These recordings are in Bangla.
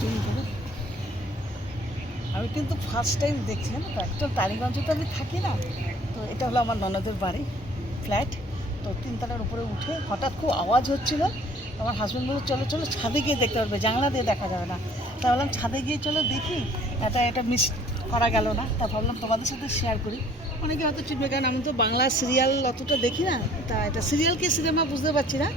জুম করে। আমি কিন্তু ফার্স্ট টাইম দেখছি, জানো তো, একটা টালিগঞ্জে তো আমি থাকি না, তো এটা হলো আমার ননদের বাড়ি, ফ্ল্যাট। তো তিনতলার উপরে উঠে হঠাৎ খুব আওয়াজ হচ্ছিলো। আমার হাজব্যান্ড বললো চলো চলো ছাদে গিয়ে দেখতে পারবে, জানলা দিয়ে দেখা যাবে না। তা ভাবলাম ছাদে গিয়ে চলো দেখি, এটা মিস করা গেল না। তা ভাবলাম তোমাদের সাথে শেয়ার করি। অনেকে হয়তো চিনবে, কারণ আমি তো বাংলা সিরিয়াল অতটা দেখি না, তা এটা সিরিয়াল কি সিনেমা বুঝতে পারছি না।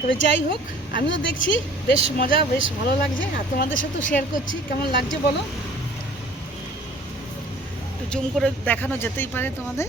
তবে যাই হোক, আমিও দেখছি, বেশ মজা, বেশ ভালো লাগছে, আর তোমাদের সাথেও শেয়ার করছি। কেমন লাগছে বলো, একটু জুম করে দেখানো যেতেই পারে তোমাদের।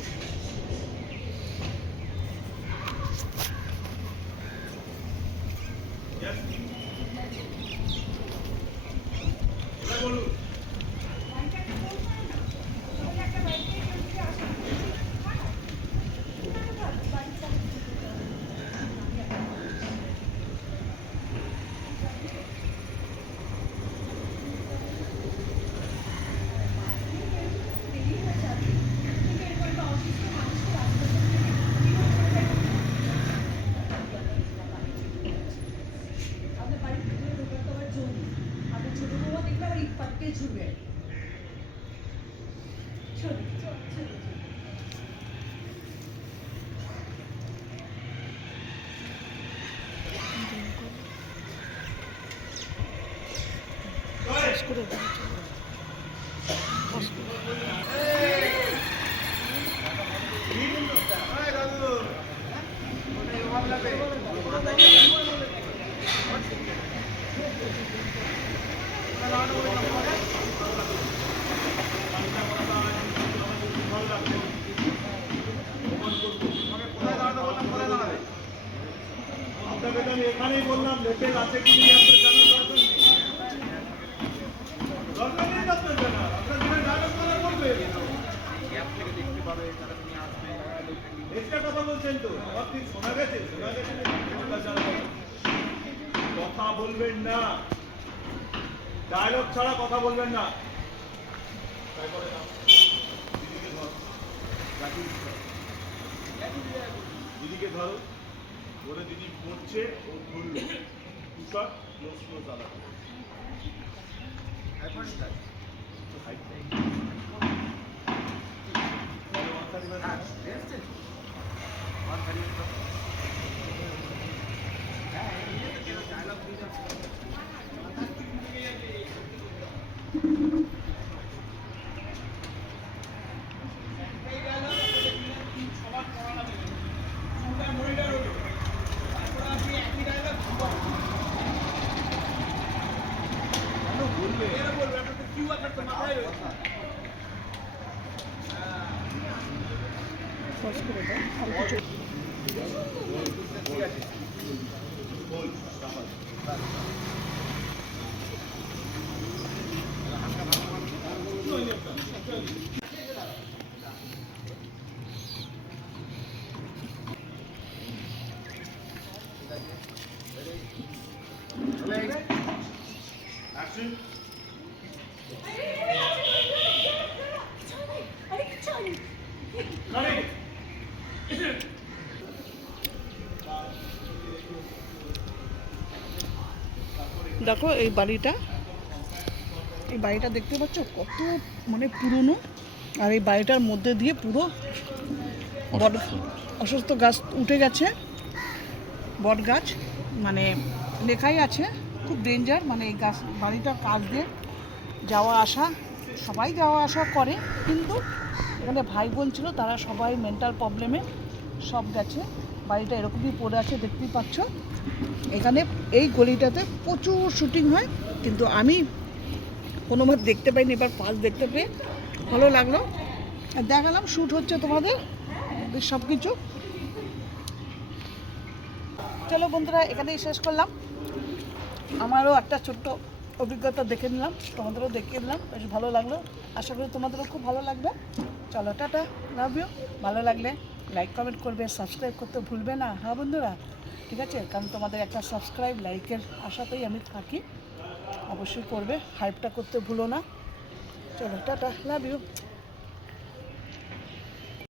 করে দাও, আপনাকে তো আমি এখানেই বললাম লেটেল আছে কি নেই আপনার জানার দরকার নেই। দরকার নেই আপনার জানা, আপনার দিনে ডায়লগ করা করবে, এক্সট্রা কথা বলছেন তো। আমার কি শোনা গেছে? শোনা গেছে কথা বলবেন না, ডায়লগ ছাড়া কথা বলবেন না। তারপরে দিদিকে ধর, দিদিকে ধরো, ওরে দিদি পড়ছে, ও ধরলো তুষার ক্লোজ ক্লোজ আলাদা পজ করে দাও, আর কিছু Action. দেখো এই বাড়িটা, দেখতে পাচ্ছ কত মানে পুরনো। আর এই বাড়িটার মধ্যে দিয়ে পুরো বট অসুস্থ গাছ উঠে গেছে, বট গাছ, মানে লেখাই আছে খুব ডেঞ্জার। মানে এই গাছ বাড়িটার কাছ দিয়ে যাওয়া আসা, সবাই যাওয়া আসা করে, কিন্তু এখানে ভাই বোন ছিল, তারা সবাই মেন্টাল প্রবলেমে সব গেছে। বাড়িটা এরকমই পড়ে আছে, দেখতেই পাচ্ছ। এখানে এই গলিটাতে প্রচুর শুটিং হয়, কিন্তু আমি কোনোবার দেখতে পাইনি, এবার ফার্স্ট দেখতে পেয়ে ভালো লাগলো। আর দেখালাম শ্যুট হচ্ছে তোমাদের সব কিছু। চলো বন্ধুরা, এখানেই শেষ করলাম। আমারও একটা ছোট্ট অভিজ্ঞতা দেখে নিলাম, তোমাদেরও দেখিয়ে দিলাম, বেশ ভালো লাগলো। আশা করি তোমাদেরও খুব ভালো লাগবে। চলো টাটা, লাভ ইউ। ভালো লাগলে লাইক কমেন্ট করবে, সাবস্ক্রাইব করতে ভুলবে না, হ্যাঁ বন্ধুরা, ঠিক আছে? কারণ তোমাদের একটা সাবস্ক্রাইব লাইকের আশাতেই আমি থাকি। অবশ্যই করবে, হাইপটা করতে ভুলো না। চলো টাটা, লাভ ইউ।